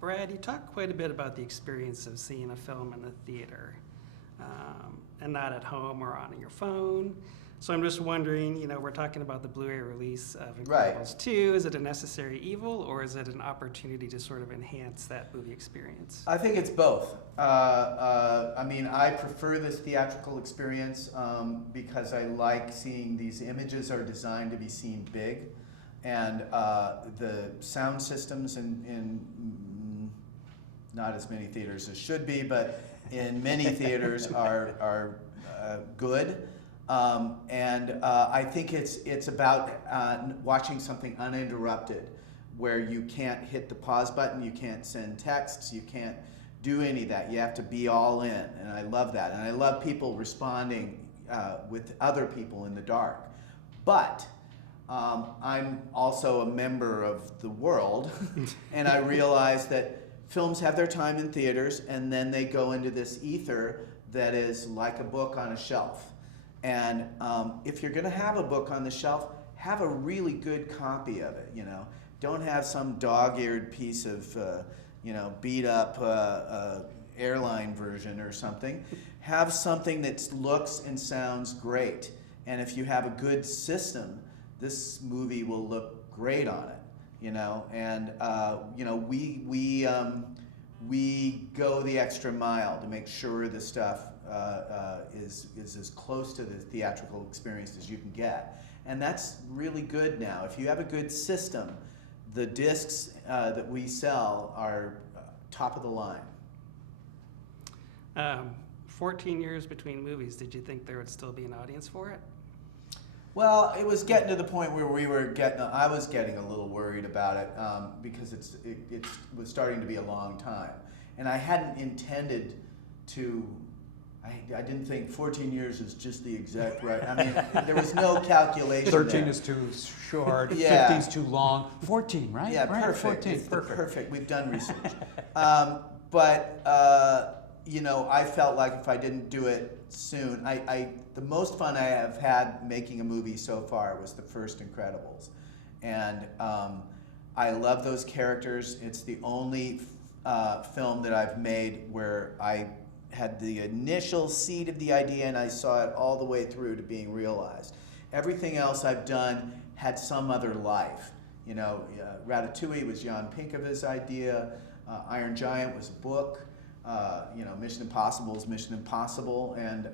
Brad, you talk quite a bit about the experience of seeing a film in a theater and not at home or on your phone. So I'm just wondering, we're talking about the Blu-ray release of Incredibles 2. Is it a necessary evil, or is it an opportunity to sort of enhance that movie experience? I think it's both. I prefer this theatrical experience because I like seeing these images are designed to be seen big, and the sound systems in not as many theaters as should be, but in many theaters are good. I think it's about watching something uninterrupted, where you can't hit the pause button, you can't send texts, you can't do any of that. You have to be all in, and I love that. And I love people responding with other people in the dark. But I'm also a member of the world, and I realize that films have their time in theaters, and then they go into this ether that is like a book on a shelf. And if you're going to have a book on the shelf, have a really good copy of it. Don't have some dog-eared piece of beat up airline version or something. Have something that looks and sounds great. And if you have a good system, this movie will look great on it. And we go the extra mile to make sure the stuff is as close to the theatrical experience as you can get. And that's really good now. If you have a good system, the discs that we sell are top of the line. 14 years between movies, did you think there would still be an audience for it? Well, it was getting to the point where I was getting a little worried about it because it was starting to be a long time. And I hadn't intended to, I didn't think 14 years is just the exact right. I mean, there was no calculation 13 there. is too short, Yeah. 15 is too long, 14, right? Yeah, right, perfect. 14, It's perfect. perfect. We've done research. I felt like if I didn't do it soon, the most fun I have had making a movie so far was the first Incredibles. And I love those characters. It's the only film that I've made where I had the initial seed of the idea and I saw it all the way through to being realized. Everything else I've done had some other life. Ratatouille was Jan Pinkova's idea. Iron Giant was a book. Mission Impossible is Mission Impossible, and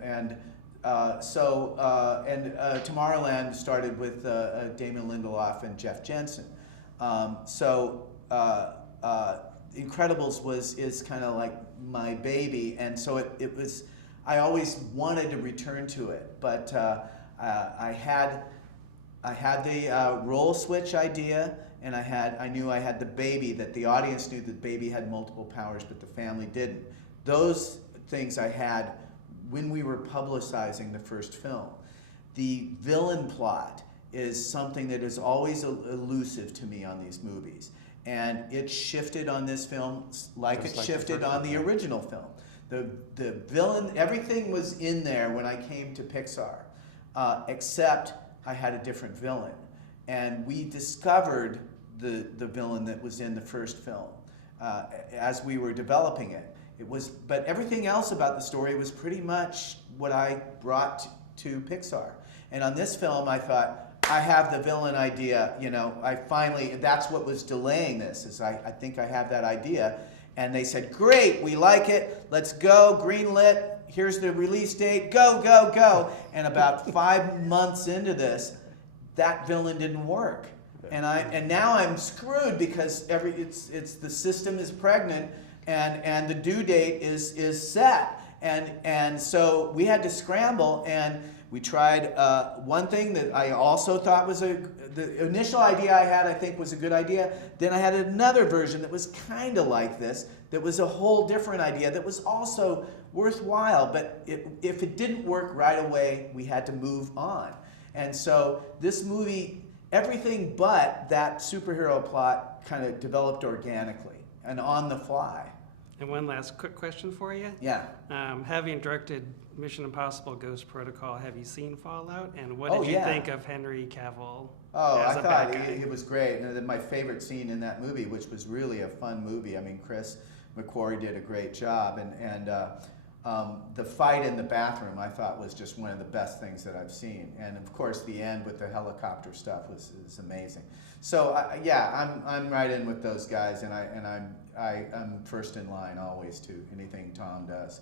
Tomorrowland started with Damon Lindelof and Jeff Jensen. Incredibles is kind of like my baby, and so it was. I always wanted to return to it, but I had the roll switch idea. And I knew I had the baby, that the audience knew that the baby had multiple powers, but the family didn't. Those things I had when we were publicizing the first film. The villain plot is something that is always elusive to me on these movies. And it shifted on this film like it shifted on the original film. The villain, everything was in there when I came to Pixar, except I had a different villain. And we discovered the villain that was in the first film as we were developing it. But everything else about the story was pretty much what I brought to Pixar. And on this film, I thought, I have the villain idea. That's what was delaying this, is I think I have that idea. And they said, great, we like it, let's go, greenlit, here's the release date, go, go, go. And about 5 months into this, that villain didn't work. And now I'm screwed because it's the system is pregnant and the due date is set. And so we had to scramble, and we tried one thing that I also thought was the initial idea I had, I think, was a good idea. Then I had another version that was kind of like this, that was a whole different idea that was also worthwhile. But if it didn't work right away, we had to move on. And so this movie, everything but that superhero plot kind of developed organically and on the fly. And one last quick question for you. Yeah. Having directed Mission Impossible Ghost Protocol, have you seen Fallout? And what Oh, did you yeah. think of Henry Cavill Oh, as I a bad thought guy? it was great. And then my favorite scene in that movie, which was really a fun movie. I mean, Chris McQuarrie did a great job, and the fight in the bathroom I thought was just one of the best things that I've seen. And of course, the end with the helicopter stuff is amazing. So yeah, I'm right in with those guys, and I'm first in line always to anything Tom does.